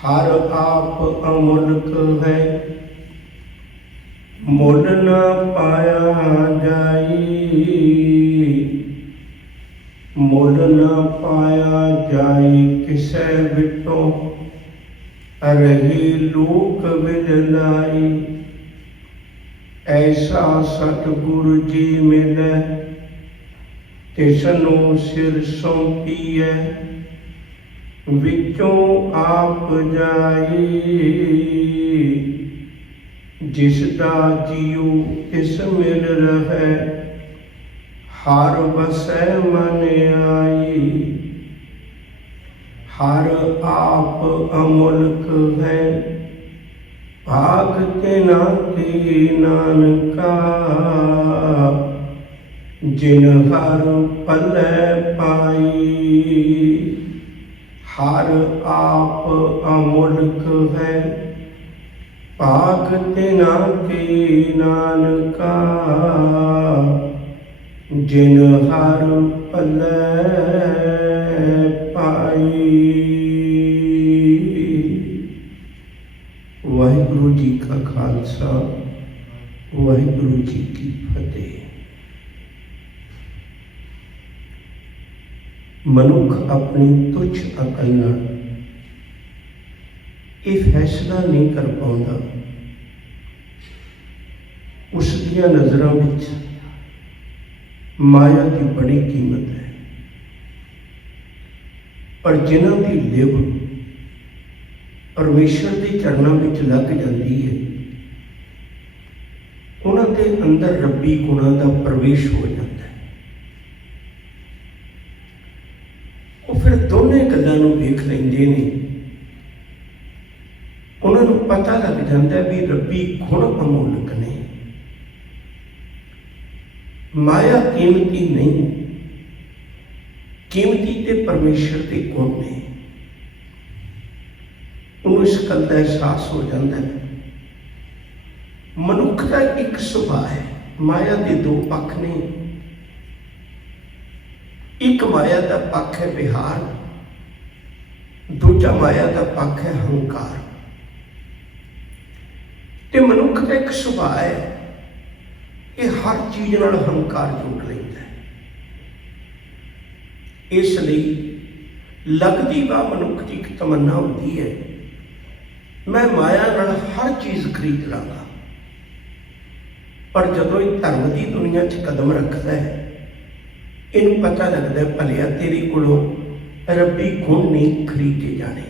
हर आप अमुल्क है, मुल न पाया जाई। मुल न पाया जाई किसै विटों, रही लोक विदलाई। ऐसा सतगुरु जी मिलै, तिसनों सिर सौंपीऐ। विचों आप जाई, जिसदा जीव तिस मिल रहै। हर बसै मन आई, हर आप अमुल्क है। भाग तिना की नानका, जिन हर पलै पाई। हर आप अमुल्क है, भाग तिना की नानका। जिन हर पलै पाई। वाहिगुरु जी का खालसा, वाहिगुरु जी की फतेह। मनुख अपनी तुच्छ अकल नाल ये फैसला नहीं कर पाता, उस दियां नज़रां विच माया की बड़ी कीमत है। पर जिन्हां दी लिव परमेश्वर के चरणों में लग जाती है, उन्हां दे अंदर रब्बी गुणां का प्रवेश हो जाता है। वो फिर दोनों गल्लां नूं वेख लैंदे ने, उन्हां नूं पता लग जाता है भी रब्बी गुण अमोलक ने। माया कीमती नहीं, कीमती ते परमेश्वर के गुण ने। उन्होंने इस गल का एहसास हो जाता है। मनुख का एक सुभाव है, माया के दो पक्ष ने। एक माया का पक्ष है विहार, दूजा माया का पक्ष है हंकार। ते मनुख का एक सुभाव है, ये हर चीज नाल हंकार जोड़ लेता है। इसलिए लगती वा मनुख की एक तमन्ना होती है, मैं माया नाल हर चीज़ खरीद लाँगा। पर जदों ये धर्म की दुनिया च कदम रखता है, इनू पता लगता है भलिया तेरे कोलों रब्बी गुण नहीं खरीदे जाने।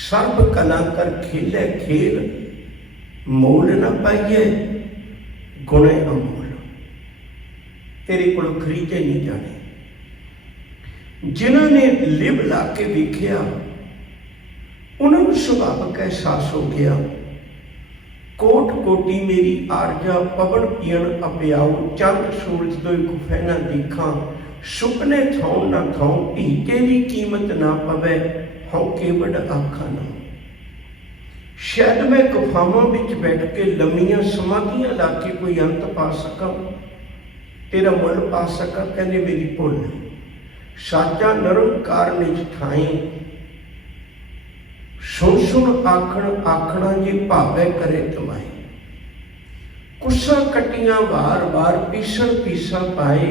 सर्व कला कर खेले खेल, मोल न पाइए गुणे अमोल। तेरे कोलों खरीदे नहीं जाने। जिन्हों ने लिव ला के वेख्या, उन्होंने सुभावक एहसास हो गया, कोट कोटी मेरी आरजा पवन पियन अपियाऊ। चंद सूरज दो गुफैना देखा, सुपने थाउन ना थाउन। धी तेरी कीमत ना पवे, हूँ केवड़ आखा ना। शायद मैं गुफावां विच बैठ के लम्मियां समाधियां ला के कोई अंत पा सका, तेरा मुल पा सका। कहने मेरी भुल साचा निरंकार निज ठाई। सुन सुन आखण आखना जी भावे करे तमाई। कुसा कटियां वार वार पीसण पीसा पाए।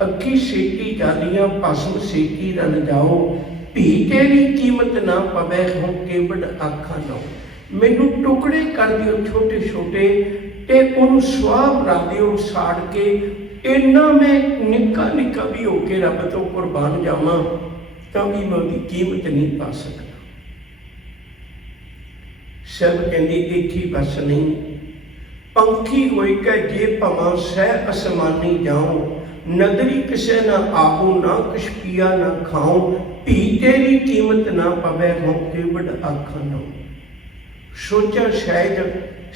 अखी सेकी जालियां भस्म सेकी रन जाओ। भी तेरी कीमत ना पवे, हो केवड़ आखा लो। मैनू टुकड़े कर दियो छोटे छोटे, ते उन्होंने स्वाह बना दियो साड़ के। इन्ना मैं निक्का निक्का भी होके रब तो कुर्बान जावां, तां भी मैं उसकी कीमत नहीं पा सकता। सब कहते एक ही बस नहीं, पंखी होई के जे भवां सह असमानी जाऊं। नदरी किसे ना आहो, ना कुछ पिया ना खाऊं। भी तेरी कीमत ना पवे, हों केवड़ आखा लो। सोचा शायद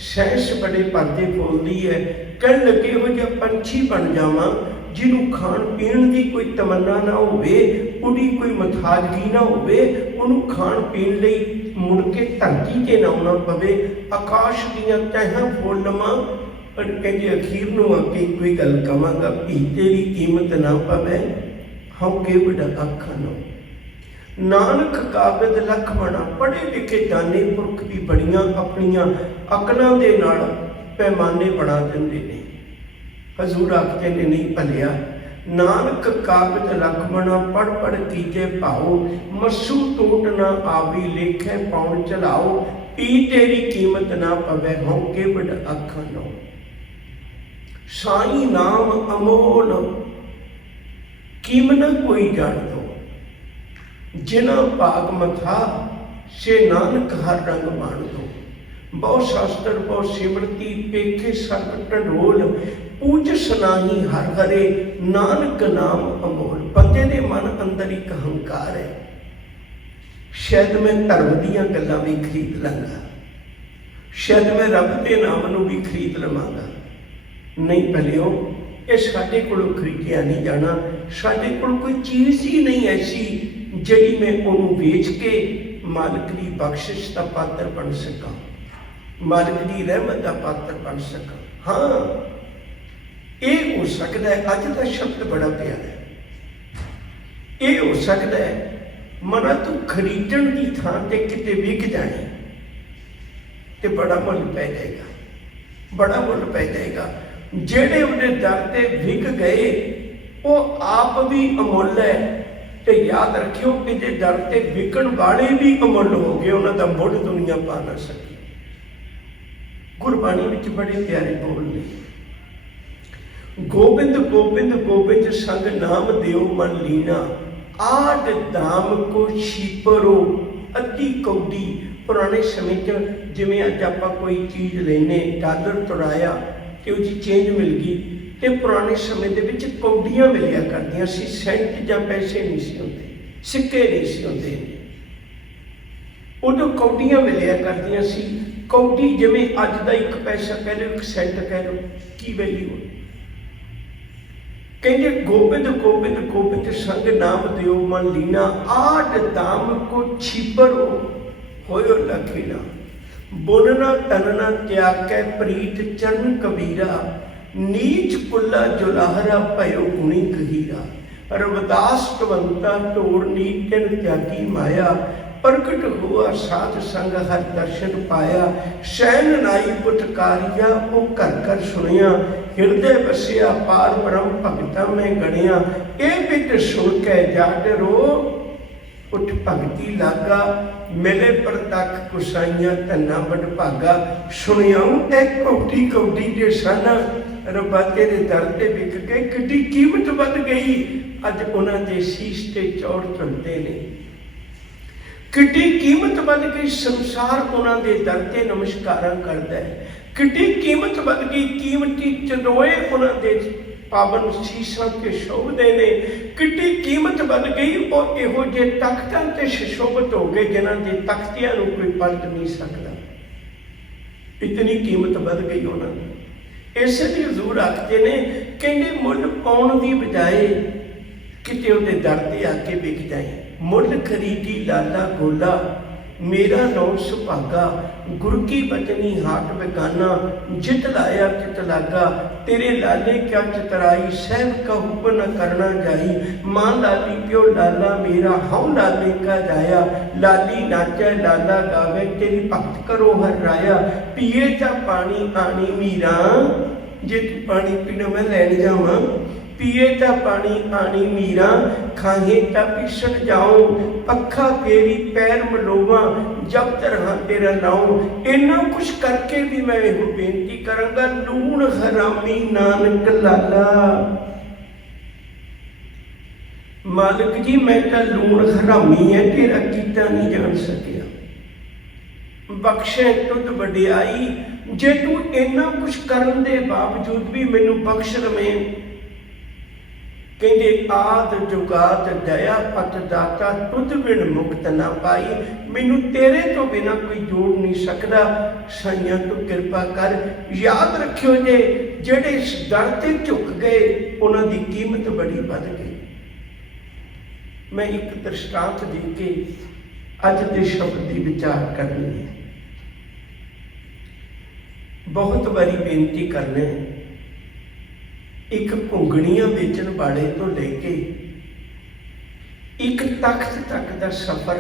सैंस बड़े पर्दे बोलती है, कह लगे हो जा पंछी बन जावां, जिन्हों खाण पीण की कोई तमन्ना ना होवे, उहदी कोई मथाजगी ना होवे, उन्होंने खाण पीण लई मुड़ के धरती ते ना आउणा पवे। आकाश दीयां तहां फुल लवां, पर कहते अखीर नूं आके कोई गल कहांगा, भी तेरी कीमत ना पवे, हूँ केवड़ आखा लो। नानक कागज लखमणा, पढ़े लिखे दाने पुरख भी बड़ियां अपनियां अकलों के नाल पैमाने बना देंदे ने। हजूर आखते ने नहीं भलिया, नानक कागज लखमणा पढ़ पढ़ कीजे भाओ, मसू टूट ना आवी लेखे पाउन चलाओ, पी तेरी कीमत ना पवे हों के बड़ अखा नो। साई नाम अमोल कीमना कोई जान दो, जिना भाग मथा से नानक हर रंग मान दो। बहु शास्त्र बहु सिमरती पेखे सर्व ढंढोल, पूज सनाही हर हरे नानक नाम अमोल। बंदे दे मन अंदर एक अहंकार है, शायद मैं धर्म दीयां गल्लां भी खरीद लांगा, शायद मैं रब दे नाम नूं भी खरीद लवांगा। नहीं भलियो, ये साडे कोलों खरीदिया नहीं जाना। साडे कोल कोई चीज़ ही नहीं ऐसी जिहड़ी मैं उहनूं वेच के मालिक की बख्शिश का पात्र बन सकां, मालिक की रहमत का पात्र बन सकां। हाँ, ये हो सकता है। अज का शब्द बड़ा प्यारा है। ये हो सकता है मना तू खरीदण की थां ते किते विक जाए तो बड़ा मुल पै जाएगा, बड़ा मुल पै जाएगा। जेड़े उहदे दर ते विक गए वो आप भी अमुल है, तो याद रखियो कि जे दर ते विकण वाले भी अमुल हो गए, उन्हां दा मुल दुनिया पा ना सकी। गुरबाणी विच बड़े प्यारे बोल ने, गोबिंद गोबिंद गोबिंद संग नाम देव मन लीना, आड दाम को छीपरो अद्धी कौडी। पुराने समय च जिवें अज आपां कोई चीज़ लैने, डॉलर तुड़ाया कि उसकी चेंज मिल गई, तो पुराने समय दे विच कौडियां मिलिया करदियां सी, सेंट जां पैसे नहीं सी हुंदे, सिक्के नहीं सी हुंदे। उदों कौडियां मिलिया करदियां सी। कौडी जिवें अज दा एक पैसा कह लो, एक सेंट कह लो, की वैल्यू है। कहते गोबिंद गोबिंद गोबिंद संग नाम देव मन लीना, आड दाम को छिपरो होयो लखीना। बोलना तनना त्यागै प्रीत चरण कबीरा, नीच कुल्ला जुलाहरा भयो गुणी कहीरा। रविदास कवंता ढोर नीतिन त्यागी माया, प्रकट हुआ साध संग हर दर्शन पाया। सैन नाई पुटकारिया वो घर घर सुनिया, हृदय बसिया पार ब्रह्म भगता में गणिया। ए बिट सुन के जाट रो उठ भगती लागा, मिले प्रतख कुसाइया धना बड़ भागा। सुनियाऊं ए कौडी कौडी जे सन, रब्बा तेरे दर ते विक गए, किड्डी कीमत वध गई। अज उन्हां दे शीश ते चौड़ चलते ने, किड्डी कीमत वध गई। संसार उन्हां दे दर ते नमस्कारां करदा है, किड्डी कीमत वध गई। कीमती चदोए उन्हां दे पावन शीशां ते शोभदे ने, किड्डी कीमत वध गई। और इहो जे तख्तां ते सुशोभित हो गए जिन्हां दे तख्तियां नूं कोई पलट नहीं सकदा। इतनी कीमत वध गई उन्हां दी। इस लई हजूर आखदे ने, कहंदे मुल पाउण दी बजाए किते उहदे दर ते आके विक जाए। मुल खरीदी लाला गोला, मेरा नौ सुभागा। गुर की बचनी हाट बेगाना, जित लाया चित लागा। तेरे लाले क्या चितराई, सहब का हुक्म न करना जाई। माँ लाली प्यो लाला मेरा, हूँ लाले का जाया। लाली नाचे लाला गावे, तेरी भक्त करो हर राया। पिए चा पानी आनी मीरा, जे तू पानी पीना मैं लैन जावां। पिए ता पानी आनी मीरा, खाहे ता पिसण जाऊं। पखा फेरी पैर मलोवा, जब तरह तेरा नाऊं। इन्ना कुछ करके भी मैं यह बेनती करांगा, लूण हरामी नानक लाला। मालिक जी मैं तो लूण हरामी है, तेरा कीता नहीं जान सकिया। बख्शे तुद वडियाई, जे तू इन्ना कुछ करन दे बावजूद भी मैनू बख्श लवें। कहते आद जुगात दया पत दाता, तुद बिन मुक्त ना पाई। मैनू तेरे तो बिना कोई जोड़ नहीं सकता। साइयां तू कृपा कर। याद रखियो जे जेड़े इस दर ते झुक गए उन्हां दी कीमत बड़ी वध गई। मैं एक दृष्टांत दे के अज दे शब्द की विचार करनी है। बहुत बारी बेनती करने, एक घुंगणियां बेचण वाले तो लेके एक तख्त तक का सफर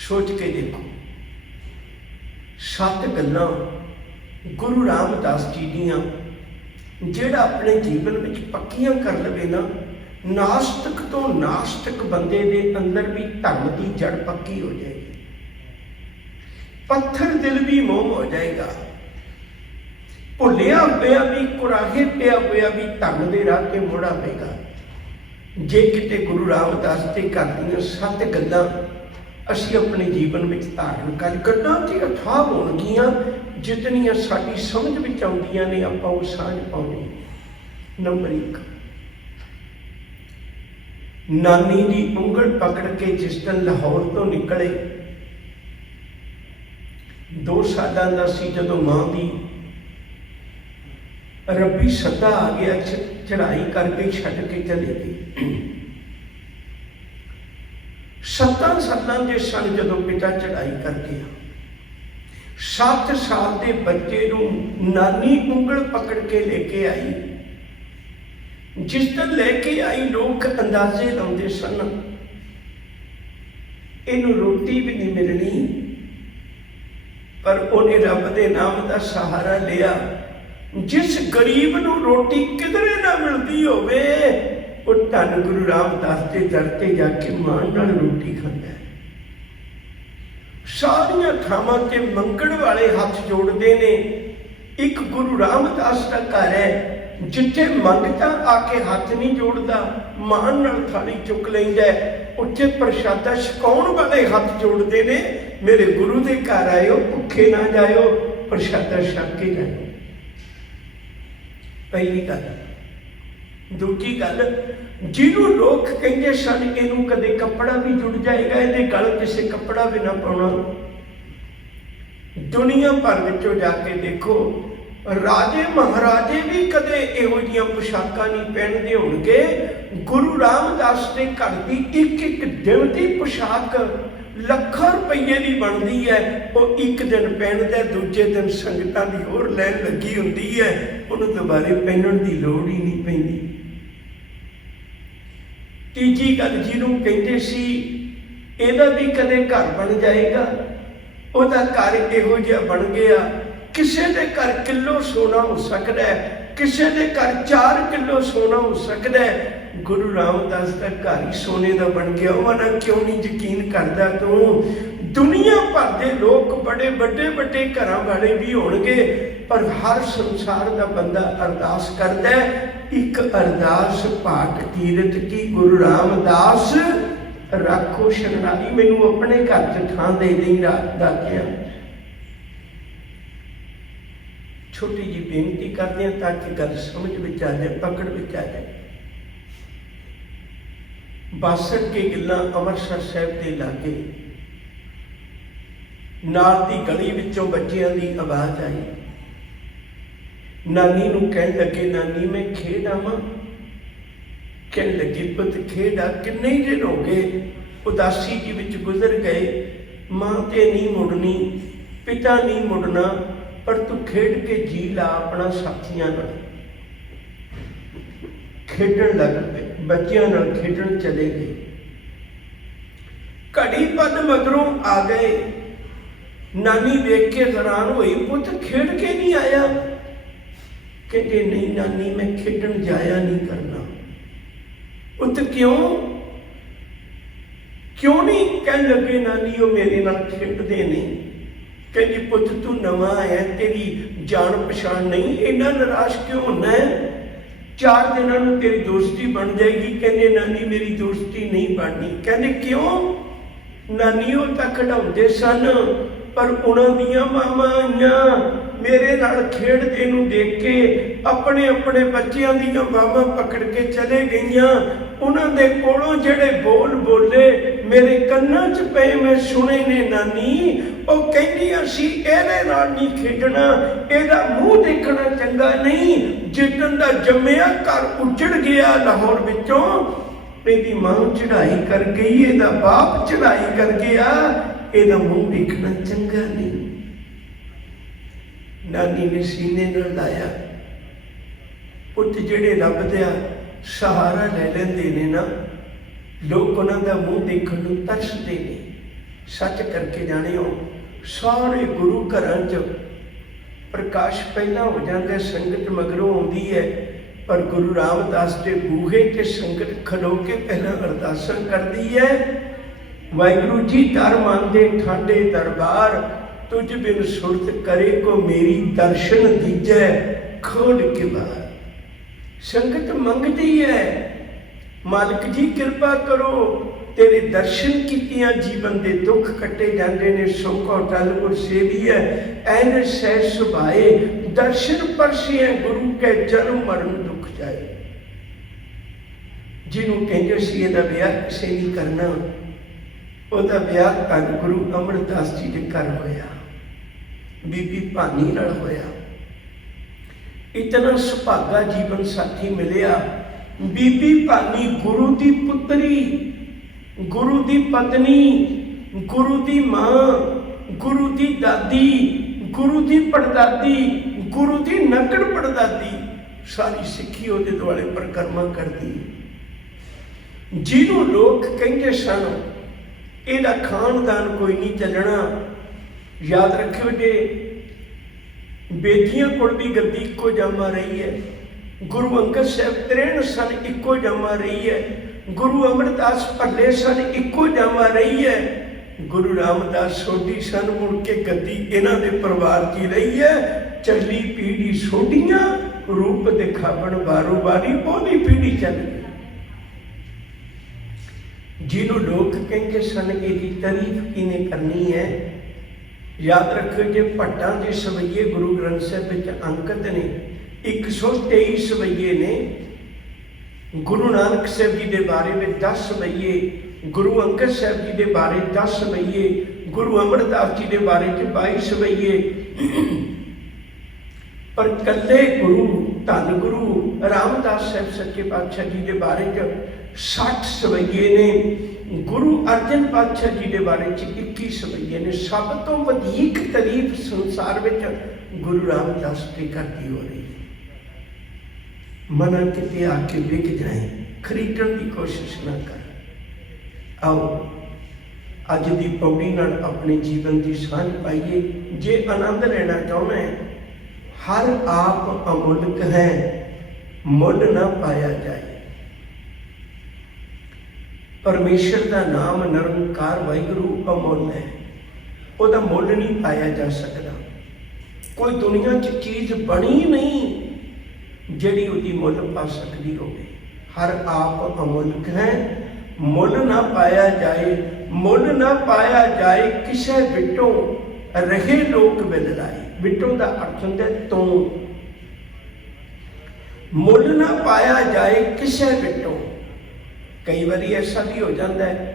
सोच के देखो। 7 गल्लां गुरु रामदास जी दियां जेड़ा अपने जीवन में पक्कियां कर लवे ना, नास्तिक तो नास्तिक बंदे दे अंदर भी धर्म की जड़ पक्की हो जाएगी, पत्थर दिल भी मोम हो जाएगा, भुलिया होया भी कुराहे पिया होया भी धर्म दे राह ते मुड़ आवेगा। जे किते गुरु रामदास जी घर दीयां 7 गल्लां असीं अपने जीवन में धारण कर गल्लां ते अथाह होणगीਆਂ जितनियां साडी समझ विच आउंदियां ने आपां उह साझ पाउणी। नंबर 1, नानी की उंगल पकड़ के जिस दिन लाहौर तो निकले, 2 सालां दा सी जदों मां दी रब्बी सदा आ गया, चढ़ाई करके छड्ड के चले गए। 7 सालां दे सन जदों पिता चढ़ाई कर गया, 7 साल के बच्चे नूं नानी उंगल पकड़ के लेके आई। जिस दिन लेके आई लोग अंदाजे लाउंदे सन इनू रोटी भी नहीं मिलनी, पर उन्हें रब दे नाम का सहारा लिया। जिस गरीब नूं रोटी किधरे ना मिलती होवे वो धन गुरु रामदास के दर ते जाके मान नाल रोटी खांदा है। सारियां थावां ते मंगण वाले हथ जोड़ते ने, एक गुरु रामदास का घर है जिथे मंगता आके हाथ नहीं जोड़ता, मान नाल थाली चुक लैंदा है। उत्थे प्रशादा छकाउण वाले हाथ जोड़ते ने, मेरे गुरु दे घर आयो, भुखे ना जाओ, प्रशादा छक के जाओ। पहली गल। दूजी गल, जिन्हों लोग कहते सन इनू कदे कपड़ा भी जुड़ जाएगा, ये गल किसी कपड़ा भी ना पाउणा। दुनिया भर विचों जाके देखो, राजे महाराजे भी कदे इहो जिहियां पोशाकां नहीं पहनदे होणगे। गुरु रामदास के घर की एक दिन की पोशाक ਲੱਖਾਂ रुपये की बनती है, वो एक दिन पहनता, दूजे दिन संगतां की होर लैन लगी होंदी है, उन्होंने दोबारे पहनण की लोड़ ही नहीं पैंदी। तीजी गल, जिन्हों कहते सी इहदा भी कदे घर बन जाएगा, उहदा घर इहो जिहा बन गया। किसी के घर किलो सोना हो सकता है, किसी के घर 4 किलो सोना हो सकता है। गुरु रामदास का घर ही सोने का बन गया। मना क्यों नहीं यकीन करता तू? दुनिया भर के लोग बड़े बड़े बड़े घर वाले भी होणगे, पर हर संसार का बंदा अरदास करता है, एक अरदास पाठ कीरत की गुरु रामदास रखो शरणाई, मैनू अपने घर च थां दे दें दातिया। छोटी जी बेनती करते हैं ताकि गल समझ में आ जाए, पकड़ में आ जाए। बासठ के गिल्ला अमृतसर साहब के लागे नाल दी गली विचों बच्चियां दी आवाज आई। नानी नूं कहण लगे, नानी मैं खेड आवां? कहण लगी, पुत खेड आ, किन्ने ही दिन हो गए उदासी जी विच गुजर गए, मां ते नहीं मुड़नी, पिता नहीं मुड़ना, पर तू खेड के जी ला अपना साथियां नाल। खेडण लग पे, बच्चियां नाल खेडण चले गए। घड़ी पद मगरों आ गए, नानी वेख के हैरान हुई, पुत खेड के नहीं आया? कहते नहीं नानी मैं खेडण जाया नहीं करना। पुत क्यों क्यों नहीं? कहने लगे नानी वो मेरे नाल खेडदे नहीं। कहती पुत तू नवा है, तेरी जान पछाण नहीं, इन्ना निराश क्यों होना है? 4 दिनों में तेरी दोस्ती बन जाएगी। कहने नानी मेरी दोस्ती नहीं बननी। कहने क्यों? नानी वो तो खिडाउंदे सन, पर उन्होंने मामा आईयां मेरे नाल खेडदे नूं देख के अपने अपने बच्चों दीयां बाहां पकड़ के चले गईयां। उन्होंने कोलों जेड़े बोल बोले मेरे कन्नां च पे मैं सुने ने नानी। वो कहंदियां सी इहदे नाल नहीं खेडना, इहदा मूँह देखना चंगा नहीं। जिदन दा जम्मिया घर उजड़ गया लाहौर विचों, इहदी मां चढ़ाई कर गई, इहदा बाप चढ़ाई कर गया, इहदा मूँह देखना चंगा नहीं। नानी ने सीने नाल लाया, पुत जेड़े रब दा सहारा ले लेंदे ने ना, लोग उन्होंने मुँह देखने को तरसते हैं। सच करके जानियो, सारे गुरु घरां च प्रकाश पहला हो जाता है, संगत मगरों आती है। पर गुरु रामदास के बूहे ते संगत खलो के पहला अरदासा करती है, वाहिगुरू जी दर मानदे ठाडे दरबार, तुझ बिन सुरत करे को मेरी दर्शन दीजै खोल के बाहर। संगत मंगती है, मालिक जी कृपा करो, तेरे दर्शन कीतिया जीवन के दुख कटे जाते ने। सौखा टल गुर सेविए ऐन सह सुभाए, दर्शन परसिए गुरु के जन्म मरण दुख जाए। जिन्हों कहते सी इहदा विआह किसे नहीं करना, उहदा विआह धन गुरु अमरदास जी के घर होया, बीबी भानी नाल होया। इतना सुभागा जीवन साथी मिलिया। बीबी भानी गुरु की पुत्री, गुरु की पत्नी, गुरु की मां, गुरु की दादी, गुरु की पड़दादी, गुरु की नकड़ पड़दादी, सारी सिक्खी उहदे दुआले परिक्रमा करती। जिन्हों लोग कहते सन इहदा खानदान कोई नहीं चलना, याद रखियो जे बेटियां कोल भी गद्दी इक्को जामा रही है। गुरु अंगद साहब 63 सन इक्को जामा रही है। गुरु अमरदास भल्ले सन इक्को जामा रही है। गुरु रामदास सोढी सन, मुड़ के गद्दी इन्हां दे परिवार की रही है। चली पीढ़ी सोढियां, रूप दिखावन बारो बारी ओहदी पीढ़ी चल गई। जिन्हों लोग कहते सन इसकी तारीफ किने करनी है, याद रखो जे भट्टां के सवैये गुरु ग्रंथ साहिब विच अंकित ने 123 सवैये ने। गुरु नानक साहब जी के बारे में 10 सवैये, गुरु अंगद साहब जी के बारे 10 सवैये, गुरु अमरदास जी के बारे 22 सवैये। पर कल्ले गुरु धन गुरु रामदास साहब सच्चे पातशाह जी के बारे 60 सवैये ने। गुरु अर्जन पातशाह जी के बारे 21 सवैये ने। सब तो वधिक तारीफ संसार में गुरु रामदास की करती हो रही है। मना किते आके विक जाए, खरीदण की कोशिश ना कर। आओ अज की पौड़ी नाल अपने जीवन की सांझ पाइए। जे आनंद लेना चाहना है, हर आप अमुल्क है, मुल ना पाया जाए। परमेश्वर का नाम निरंकार वाहिगुरू अमुल है, उसका मुल नहीं पाया जा सकता। कोई दुनिया च चीज़ बनी नहीं जिहड़ी उसकी मुल पा सकती हो। हर आप अमुल्क है, मुल ना पाया जाए। मुल ना पाया जाए किसे विटों रहे लोक विल लाए। विटों का अर्थ होता है तो। मुल ना पाया जाए किसे विटों। कई बार ऐसा भी हो जाता है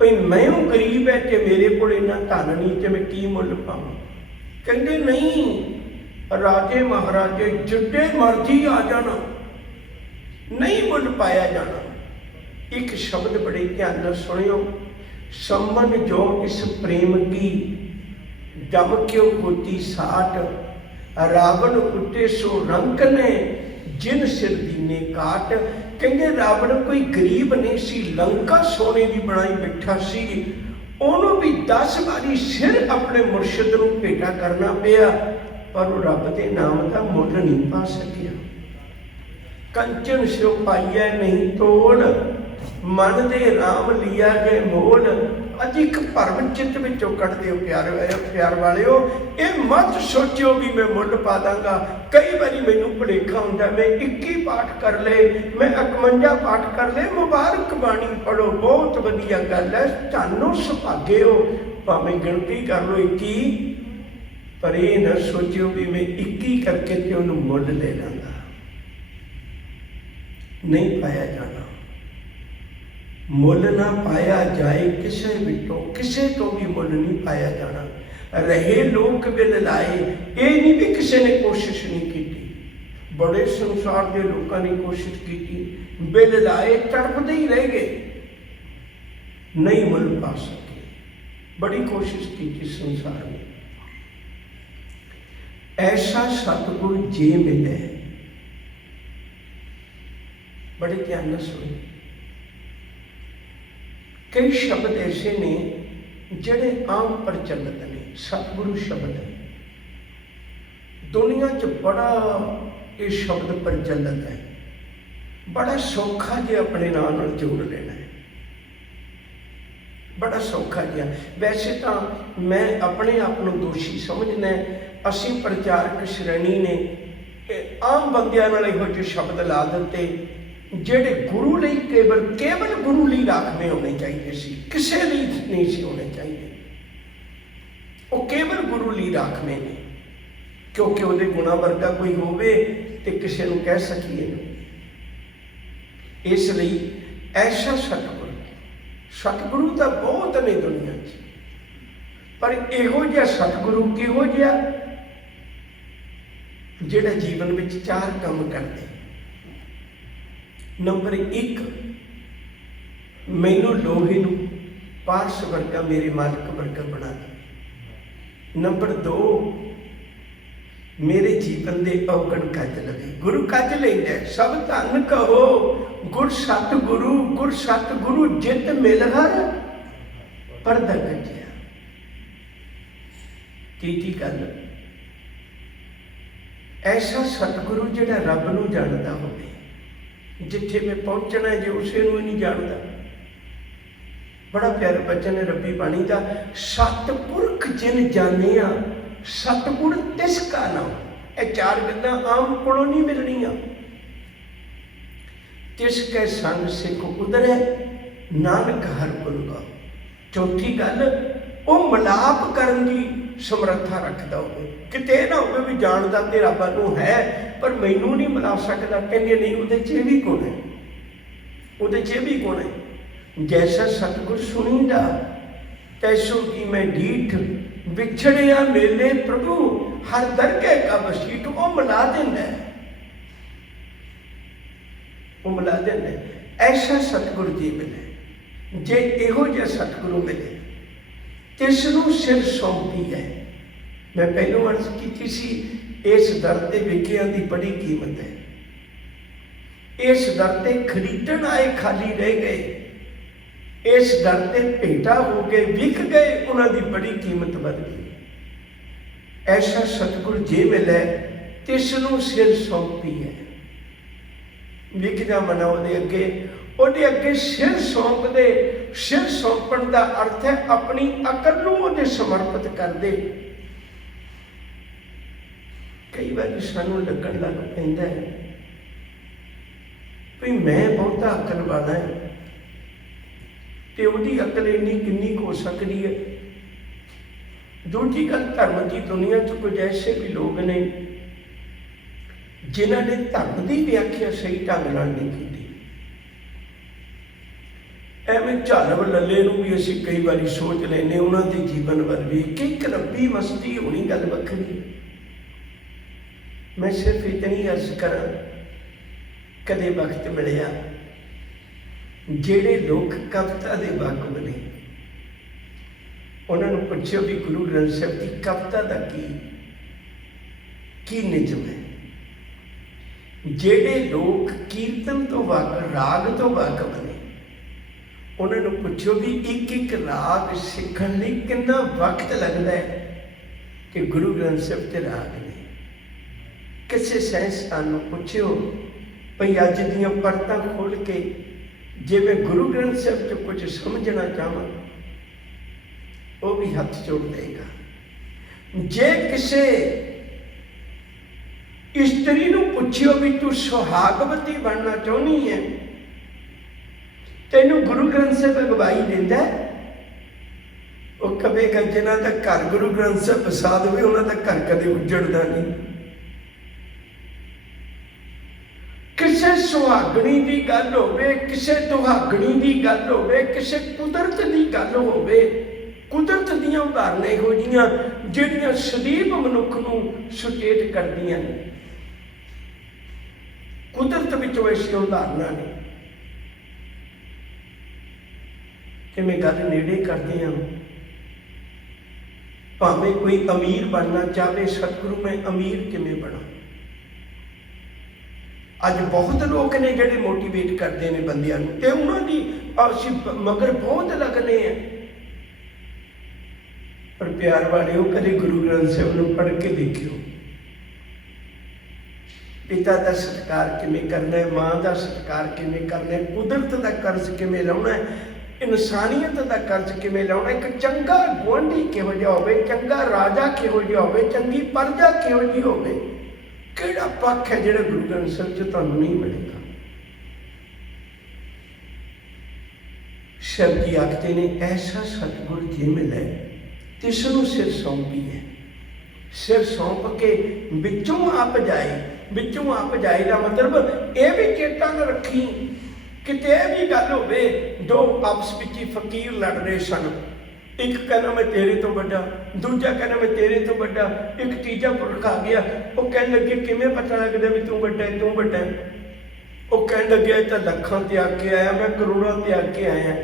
भाई मैं वो गरीब है कि मेरे को इन्ना धन नहीं कि मैं की मुल पाऊँ। कहते नहीं, राजे महाराजे जिड्डे मर्जी आ जाना, नहीं मुल पाया जाना। एक शब्द बड़े ध्यान न सुनियो, सम्मन जो इस प्रेम की दम क्यों होती साठ, रावण उठे सो रंक ने जिन सिर दीने काट। कहते रावण कोई गरीब नहीं सी, लंका सोने की बनाई बैठा सी, उन्होंने भी 10 बारी सिर अपने मुर्शद को भेटा करना पिया, पर वो रब के नाम का मुल नहीं पा सकिया। कंचन स्यो पाइया नहीं तोड़, मन दे राम लिया गए मोल। अज एक भरम चित्त विचों कटदे हो प्यार वालिओ, ये मत सोचो भी मैं मुल पा दांगा। कई बारी मैनू भुलेखा हुंदा, मैं 21 पाठ कर ले, मैं 51 पाठ कर ले, मुबारक बाणी पढ़ो, बहुत वधिया गल है, धन्नो सुभागे हो। भावें गिनती कर लो 21, पर ये ना सोचो भी मैं 21 करके ते उहनूं मुल ले लांगा। नहीं पाया जाना। मुल ना पाया जाए किसे विटों, किसे तो भी मुल नहीं पाया जाना। रहे लोक विल लाए, ये नहीं भी किसी ने कोशिश नहीं की। बड़े संसार के लोगों ने कोशिश की, बिल लाए तड़पते ही रह गए, नहीं मुल पा सके। बड़ी कोशिश की संसार में। ऐसा सतगुर जे मिले, बड़े ध्यान न सुने, कई शब्द ऐसे ने ਜਿਹੜੇ आम प्रचलित ने। सतगुरु शब्द दुनिया च बड़ा ये शब्द प्रचलित है, बड़ा सौखा जो अपने नाम जोड़ लेना है, बड़ा सौखा जिहा। वैसे तो मैं अपने आप को दोषी समझना, असी प्रचारक श्रेणी ने आम बंदियां नाल इहो ਜਿਹੇ शब्द ला दिते ਜਿਹੜੇ गुरु ਲਈ केवल गुरु ਲਈ राखवे होने चाहिए सी, किसी ਲਈ नहीं सी होने चाहिए। वो केवल गुरु ਲਈ राखवे ने, क्योंकि ਉਹਦੇ गुणा वर्गा कोई होवे ते किसी ਨੂੰ कह सकीए। इसलिए ऐसा सतगुरु तो बहुत ने दुनिया च, पर इहो जिहा सतगुरु किहो जिहा जिहड़ा जीवन में 4 काम करते। नंबर 1, मैनू लोहे नू पारस वर्गा मेरे मालिक वर्गा बना दे। नंबर 2, मेरे जीवन दे औगण कज लवे। गुरु कज लेंदा, सब धन कहो गुर सतगुरु जित मिल हर परदा कजिया। तीजी गल, ऐसा सतगुरु जिहड़ा रब नूं जानदा होवे, जिथे मैं पहुंचना है जो उसे नूं नहीं जानदा। बड़ा प्यारा बचन है रब्बी बाणी दा, सतपुरख जिन जानिया सतगुण तिसका नाम। ये 4 गल्लां आम कोलों नहीं मिलनियां। तिसके संग सिख उधरे नानक हर गुण गाओ। चौथी गल, वो मिलाप करन दी समर्था रखता हो, किते ना हो भी जानता तो रब नूं है पर मैनू नहीं मिला सकता। कहते नहीं, वो भी गुण है, वो भी गुण है। जैसा सतगुर सुनीदा तैसो की मैं डीठ, बिछड़िया मेले प्रभु हर दरके का बसीठ। वो मिला देंदा, वो मिला देंदा। ऐसा सतगुर जी मिले, जे इहो जिहा सतगुरु मिले तिसनूं सिर सौंपी है। मैं पहलों अर्ज की सी, इस दर ते विकियां दी बड़ी कीमत है। इस दर ते खरीदण आए खाली रह गए, इस दर ते भेटा हो गए, विक गए, उन्हां दी बड़ी कीमत बढ़ गई। ऐसा सतगुर जे मिले तिसनूं सिर सौंपी है। विक जा मना ਉਹਦੇ ਅੱਗੇ सिर सौंप दे। सिर सौंपण का अर्थ है अपनी अकल नूं ਉਹਦੇ समर्पित कर दे। कई बार सानू लगन लग पैंदा है भी मैं बहुता अकल वाला है, तो उसकी अकल इन्नी किन्नी हो सकती है। दूजी गल, धर्म की दुनिया च कुछ ऐसे भी लोग ने जिन्हों ने धर्म की व्याख्या सही ढंग नाल नहीं की। एवं झालव लले नूं भी असीं कई बार सोच लेने, उन्होंने जीवन वाल वेख के एक रब्बी मस्ती होनी गल वखरी। मैं सिर्फ इतनी अर्ज करा, कदे वक्त मिलिया जेड़े लोग कविता के वाकफ ने उन्होंने पूछो भी गुरु ग्रंथ साहिब की कविता का की निजम है। जेड़े लोग कीर्तन तो वाकफ, राग तो वाकफ ने, उन्होंने पूछो भी एक एक राग सीखण लई कितना वक्त लगता है कि गुरु ग्रंथ साहिब के राग ने। किसी साइंसदान नूं पूछो भई अज दीयां परतां खोल के जे मैं गुरु ग्रंथ साहिब च कुछ समझना चाहां, वो भी हथ जोड़ देगा। जे किसी इस्त्री नूं पूछियो भी तू सुहागवती बनना चाहनी है, तेनू गुरु ग्रंथ साहिब अगवाई देंदा, वो कहेगा जिन्हां दा घर गुरु ग्रंथ साहिब बसा देवे उन्हां दा घर कदे उजड़दा नहीं। किसी सुहागणी की गल होवे, किसी दुहागणी की गल होवे, किसी कुदरत की गल होवे, कुदरत दीयां उदाहरणां इहो जिहियां जिहड़ियां सदैव मनुख नूं सुचेत करदियां ने। कुदरत विचों ऐसियां उदाहरणां ने कि मैं गल नेड़े करदी हां। भावें कोई अमीर बनना चाहे, सतगुरु मैं अमीर किवें बना। अज बहुत लोग ने जिहड़े मोटिवेट करते हैं बंदियां नूं, ते उन्हां दी ਅਸੀਂ ਮਗਰ ਬਹੁਤ ਲੱਗਨੇ ਆ। ਪਰ ਪਿਆਰ ਵਾਲਿਓ, ਕਦੇ ਗੁਰੂ ਗ੍ਰੰਥ ਸਾਹਿਬ ਨੂੰ ਪੜ੍ਹ ਕੇ ਦੇਖਿਓ, ਪਿਤਾ ਦਾ ਸਤਿਕਾਰ ਕਿਵੇਂ ਕਰਨਾ ਹੈ, ਮਾਂ ਦਾ ਸਤਿਕਾਰ ਕਿਵੇਂ ਕਰਨਾ ਹੈ, ਕੁਦਰਤ ਦਾ ਕਰਜ਼ ਕਿਵੇਂ ਲਾਉਣਾ ਹੈ, ਇਨਸਾਨੀਅਤ ਦਾ ਕਰਜ਼ ਕਿਵੇਂ ਲਾਉਣਾ, ਇੱਕ ਚੰਗਾ ਗੁਆਂਢੀ ਕਿਹੋ ਜਿਹਾ ਹੋਵੇ, ਚੰਗਾ ਰਾਜਾ ਕਿਹੋ ਜਿਹਾ ਹੋਵੇ, ਚੰਗੀ ਪ੍ਰਜਾ ਕਿਹੋ ਜਿਹੀ ਹੋਵੇ। ਕਿਹੜਾ ਪੱਖ ਹੈ ਜਿਹੜਾ ਗੁਰੂ ਗ੍ਰੰਥ ਸਾਹਿਬ 'ਚ ਤੁਹਾਨੂੰ ਨਹੀਂ ਮਿਲੇਗਾ। ਸ਼ਬਦ ਜੀ ਆਖਦੇ ਨੇ, ਐਸਾ ਸਤਿਗੁਰ ਜੇ ਮਿਲੇ ਤਿਸ ਨੂੰ ਸਿਰ ਸੌਂਪੀਏ। ਸਿਰ ਸੌਂਪ ਕੇ ਵਿੱਚੋਂ ਆਪ ਜਾਏ। ਵਿੱਚੋਂ ਆਪ ਜਾਏ ਦਾ ਮਤਲਬ ਇਹ ਵੀ ਚੇਤਾ ਨਾ ਰੱਖੀ ਕਿਤੇ ਇਹ ਵੀ ਗੱਲ ਹੋਵੇ ਦੋ ਆਪਸ ਵਿੱਚ ਹੀ ਫਕੀਰ ਲੜ ਰਹੇ ਸਨ। ਇੱਕ ਕਹਿੰਦਾ ਮੈਂ ਤੇਰੇ ਤੋਂ ਵੱਡਾ, ਦੂਜਾ ਕਹਿੰਦਾ ਮੈਂ ਤੇਰੇ ਤੋਂ ਵੱਡਾ, ਇੱਕ ਤੀਜਾ ਪੁਰਖ ਆ ਗਿਆ। ਉਹ ਕਹਿਣ ਲੱਗੇ ਕਿਵੇਂ ਪਤਾ ਲੱਗਦਾ ਵੀ ਤੂੰ ਵੱਡਾ ਹੈ, ਤੂੰ ਵੱਡਾ ਹੈ? ਉਹ ਕਹਿਣ ਲੱਗਿਆ ਇਹ ਤਾਂ ਲੱਖਾਂ ਤੇ ਆ ਕੇ ਆਇਆ, ਮੈਂ ਕਰੋੜਾਂ ਤੇ ਆ ਕੇ ਆਇਆ।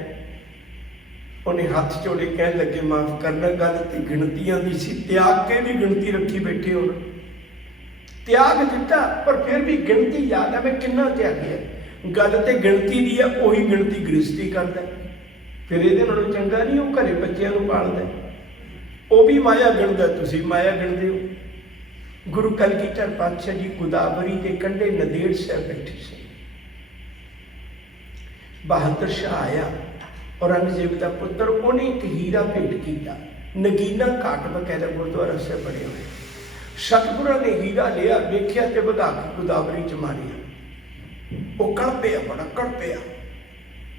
ਉਹਨੇ ਹੱਥ ਜੋੜੇ ਕਹਿਣ ਲੱਗੇ ਮਾਫ਼ ਕਰਨਾ, ਗੱਲ ਤੇ ਗਿਣਤੀਆਂ ਦੀ ਸੀ, ਤਿਆਗ ਕੇ ਵੀ ਗਿਣਤੀ ਰੱਖੀ ਬੈਠੇ ਹੁਣ। ਤਿਆਗ ਦਿੱਤਾ ਪਰ ਫਿਰ ਵੀ ਗਿਣਤੀ ਯਾਦ ਹੈ, ਮੈਂ ਕਿੰਨਾ ਤਿਆਗਿਆ। ਗੱਲ ਤੇ ਗਿਣਤੀ ਦੀ ਹੈ, ਉਹੀ ਗਿਣਤੀ ਗ੍ਰਸਤੀ ਕਰਦਾ। ਫਿਰ ਇਹਦੇ ਨਾਲੋਂ ਚੰਗਾ ਨਹੀਂ ਉਹ ਘਰੇ ਬੱਚਿਆਂ ਨੂੰ ਪਾਲਦਾ, ਉਹ ਵੀ ਮਾਇਆ ਗਿਣਦਾ, ਤੁਸੀਂ ਮਾਇਆ ਗਿਣਦੇ ਹੋ। ਗੁਰੂ ਕਲਗੀਧਰ ਪਾਤਸ਼ਾਹ ਜੀ ਗੋਦਾਵਰੀ ਦੇ ਕੰਢੇ ਨੰਦੇੜ ਸਾਹਿਬ ਬੈਠੇ ਸੀ। ਬਹਾਦਰ ਸ਼ਾਹ ਆਇਆ, ਔਰੰਗਜ਼ੇਬ ਦਾ ਪੁੱਤਰ, ਉਹਨੇ ਇੱਕ ਹੀਰਾ ਭੇਟ ਕੀਤਾ। ਨਗੀਨਾ ਘਾਟ ਬਕਾਇਦਾ ਗੁਰਦੁਆਰਾ ਸਾਹਿਬ ਬਣਿਆ ਹੋਇਆ। ਸਤਿਗੁਰਾਂ ਨੇ ਹੀਰਾ ਲਿਆ, ਵੇਖਿਆ ਤੇ ਵਧਾ ਕੇ ਗੋਦਾਵਰੀ 'ਚ ਮਾਰਿਆ। ਉਹ ਕਲਪਿਆ, ਬੜਾ ਕਲਪਿਆ,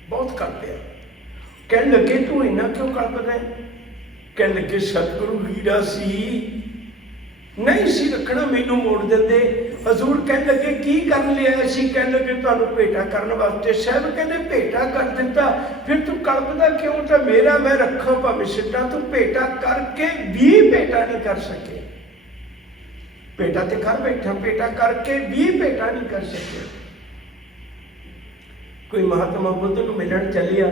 ਬਹੁਤ ਕਲਪਿਆ। ਕਹਿਣ ਲੱਗੇ ਤੂੰ ਇੰਨਾ ਕਿਉਂ ਕਲਪਦਾ? ਕਹਿਣ ਲੱਗੇ ਸਤਿਗੁਰੂ ਹੀਰਾ ਸੀ, ਨਹੀਂ ਸੀ ਰੱਖਣਾ, ਮੈਨੂੰ ਮੋੜ ਦਿੰਦੇ। ਹਜ਼ੂਰ ਕਹਿਣ ਲੱਗੇ ਕੀ ਕਰਨ ਲਿਆ ਸੀ? ਕਹਿਣ ਲੱਗੇ ਤੁਹਾਨੂੰ ਭੇਟਾ ਕਰਨ ਵਾਸਤੇ। ਸਾਹਿਬ ਕਹਿੰਦੇ ਭੇਟਾ ਕਰ ਦਿੱਤਾ, ਫਿਰ ਤੂੰ ਕਲਪਦਾ ਕਿਉਂ? ਤਾਂ ਮੇਰਾ ਮੈਂ ਰੱਖਾਂ ਭਾਵੇਂ ਸਿੱਟਾਂ, ਤੂੰ ਭੇਟਾ ਕਰਕੇ ਵੀ ਭੇਟਾ ਨਹੀਂ ਕਰ ਸਕੇ। ਭੇਟਾ ਤੇ ਕਰ ਬੈਠਾ, ਭੇਟਾ ਕਰਕੇ ਵੀ ਭੇਟਾ ਨਹੀਂ ਕਰ ਸਕੇ। ਕੋਈ ਮਹਾਤਮਾ ਬੁੱਧ ਨੂੰ ਮਿਲਣ ਚੱਲਿਆ,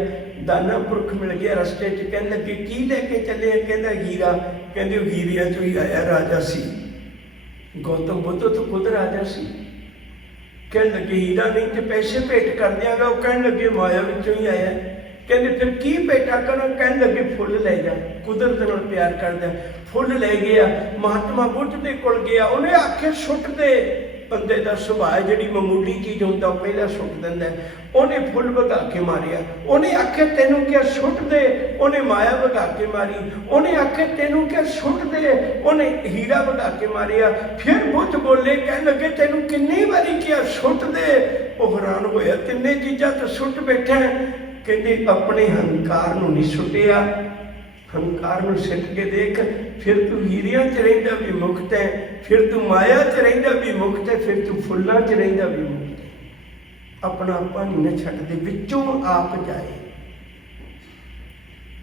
ਦਾਨਾ ਪੁਰਖ ਮਿਲ ਗਿਆ ਰਸਤੇ 'ਚ। ਕਹਿਣ ਲੱਗੇ ਕੀ ਲੈ ਕੇ ਚੱਲੇ? ਕਹਿੰਦਾ ਹੀਰਾ। ਕਹਿੰਦੇ ਉਹ ਹੀਰਿਆਂ 'ਚੋਂ ਹੀ ਆਇਆ, ਰਾਜਾ ਸੀ। ਗੌਤਮ ਬੁੱਧ ਤੋਂ ਖੁਦ ਰਾਜਾ ਸੀ। ਕਹਿਣ ਲੱਗੇ ਹੀਰਾ ਨਹੀਂ ਤੇ ਪੈਸੇ ਭੇਟ ਕਰ ਦਿਆਂਗਾ। ਉਹ ਕਹਿਣ ਲੱਗੇ ਮਾਇਆ ਵਿੱਚੋਂ ਹੀ ਆਇਆ। ਕਹਿੰਦੇ ਫਿਰ ਕੀ ਭੇਟਾ ਕਰਾਂ? ਕਹਿਣ ਲੱਗੇ ਫੁੱਲ ਲੈ ਜਾ, ਕੁਦਰਤ ਨਾਲ ਪਿਆਰ ਕਰਦਾ। ਫੁੱਲ ਲੈ ਗਿਆ, ਮਹਾਤਮਾ ਬੁੱਧ ਦੇ ਕੋਲ ਗਿਆ। ਉਹਨੇ ਆਖਿਆ ਸੁੱਟ ਦੇ। ਬੰਦੇ ਦਾ ਸੁਭਾਅ ਜਿਹੜੀ ਮਾਮੂਲੀ ਚੀਜ਼ ਹੁੰਦਾ ਉਹ ਪਹਿਲਾਂ ਸੁੱਟ ਦਿੰਦਾ। ਉਹਨੇ ਫੁੱਲ ਵਗਾ ਕੇ ਮਾਰਿਆ। ਉਹਨੇ ਆਖਿਆ ਤੈਨੂੰ ਕਿਹਾ ਸੁੱਟ ਦੇ, ਉਹਨੇ ਮਾਇਆ ਵਗਾ ਕੇ ਮਾਰੀ। ਉਹਨੇ ਆਖਿਆ ਤੈਨੂੰ ਕਿਹਾ ਸੁੱਟ ਦੇ, ਉਹਨੇ ਹੀਰਾ ਵਗਾ ਕੇ ਮਾਰਿਆ। ਫਿਰ ਬੁੱਧ ਬੋਲੇ, ਕਹਿਣ ਲੱਗੇ ਤੈਨੂੰ ਕਿੰਨੀ ਵਾਰੀ ਕਿਹਾ ਸੁੱਟ ਦੇ? ਉਹ ਹੈਰਾਨ ਹੋਇਆ, ਤਿੰਨੇ ਚੀਜ਼ਾਂ ਤਾਂ ਸੁੱਟ ਬੈਠਾ। ਕਹਿੰਦੇ ਆਪਣੇ ਹੰਕਾਰ ਨੂੰ ਨਹੀਂ ਸੁੱਟਿਆ, ਹੰਕਾਰ ਨੂੰ ਸਿੱਟ ਕੇ ਦੇਖ, ਫਿਰ ਤੂੰ ਹੀਰਿਆਂ 'ਚ ਰਹਿੰਦਾ ਵੀ ਮੁਕਤ ਹੈ, ਫਿਰ ਤੂੰ ਮਾਇਆ 'ਚ ਰਹਿੰਦਾ ਵੀ ਮੁਕਤ ਹੈ, ਫਿਰ ਤੂੰ ਫੁੱਲਾਂ 'ਚ ਰਹਿੰਦਾ ਵੀ ਮੁਕਤ ਹੈ। ਆਪਣਾ ਆਪਾ ਨਹੀਂ ਨਾ ਛੱਡਦੇ, ਵਿੱਚੋਂ ਆਪ ਜਾਏ।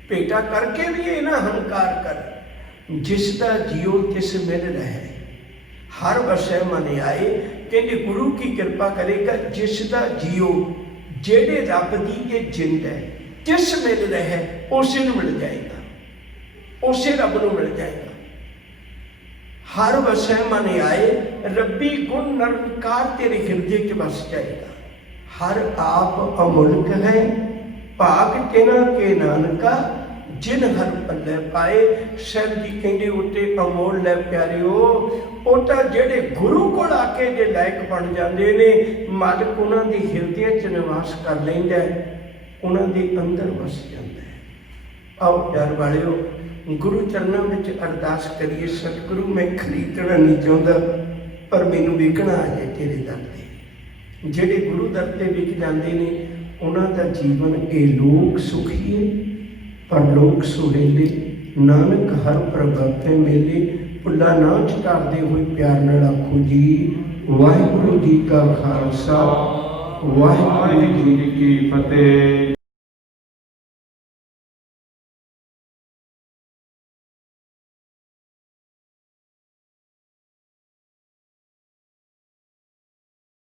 ਭੇਟਾ ਕਰਕੇ ਵੀ ਇਹ ਨਾ ਹੰਕਾਰ ਕਰ। ਜਿਸ ਦਾ ਜੀਓ ਤਿਸ ਮਿਲ ਰਹੇ, ਹਰ ਵਸੈ ਮਨ ਆਏ। ਕਹਿੰਦੇ ਗੁਰੂ ਕੀ ਕਿਰਪਾ ਕਰੇਗਾ, ਜਿਸ ਦਾ ਜੀਓ, ਜਿਹੜੇ ਰੱਬ ਦੀ ਇਹ ਜਿੰਦ ਹੈ, ਤਿਸ ਮਿਲ ਰਹੇ, ਉਸੇ ਨੂੰ ਮਿਲ ਜਾਏਗਾ, ਉਸੇ ਰੱਬ ਨੂੰ ਮਿਲ ਜਾਏਗਾ। ਹਰ ਵਸੈ ਮਨ ਆਏ, ਰੱਬੀ ਗੁਣ ਨਿਰੰਕਾਰ ਤੇਰੇ ਹਿਰਦੇ 'ਚ ਵਸ ਜਾਏਗਾ। ਹਰ ਆਪ ਅਮੁਲਕ ਹੈ, ਭਾਗ ਤਿਨਾ ਕੇ ਨਾਨਕਾ, ਜਿਨ ਹਰ ਪੱਲੇ ਪਾਏ। ਸਾਹਿਬ ਜੀ ਕਹਿੰਦੇ ਉੱਤੇ ਅਮੋਲ ਲੈ ਪਿਆਰਿਓ, ਉਹ ਤਾਂ ਜਿਹੜੇ ਗੁਰੂ ਕੋਲ ਆ ਕੇ ਜੇ ਲਾਇਕ ਬਣ ਜਾਂਦੇ ਨੇ, ਮਾਲਕ ਉਹਨਾਂ ਦੇ ਹਿਰਦਿਆਂ 'ਚ ਨਿਵਾਸ ਕਰ ਲੈਂਦਾ, ਉਹਨਾਂ ਦੇ ਅੰਦਰ ਵਸ ਜਾਂਦਾ ਹੈ। ਆਓ ਪਿਆਰ ਵਾਲਿਓ, ਗੁਰੂ ਚਰਨਾਂ ਵਿੱਚ ਅਰਦਾਸ ਕਰੀਏ। ਸਤਿਗੁਰੂ ਮੈਂ ਖਰੀਦਣਾ ਨਹੀਂ ਚਾਹੁੰਦਾ, ਪਰ ਮੈਨੂੰ ਵਿਕਣਾ ਆ ਜਾਏ ਤੇਰੇ ਦਰ ਤੇ। ਜਿਹੜੇ ਗੁਰੂ ਦਰ ਤੇ ਵਿਕ ਜਾਂਦੇ ਨੇ, ਉਹਨਾਂ ਦਾ ਜੀਵਨ ਇਹ ਲੋਕ ਸੁਖੀ ਹੈ, ਪਰ ਲੋਕ ਸੁਹੇਲੇ। ਨਾਨਕ ਹਰ ਪ੍ਰਭਾਤੇ ਮੇਲੇ, ਭੁੱਲਾ ਨਾ ਚਟਾਰਦੇ ਹੋਏ ਪਿਆਰ ਨਾਲ ਆਖੋ ਜੀ ਵਾਹਿਗੁਰੂ ਜੀ ਕਾ ਖਾਲਸਾ, ਵਾਹਿਗੁਰੂ ਜੀ ਕੀ ਫਤਿਹ।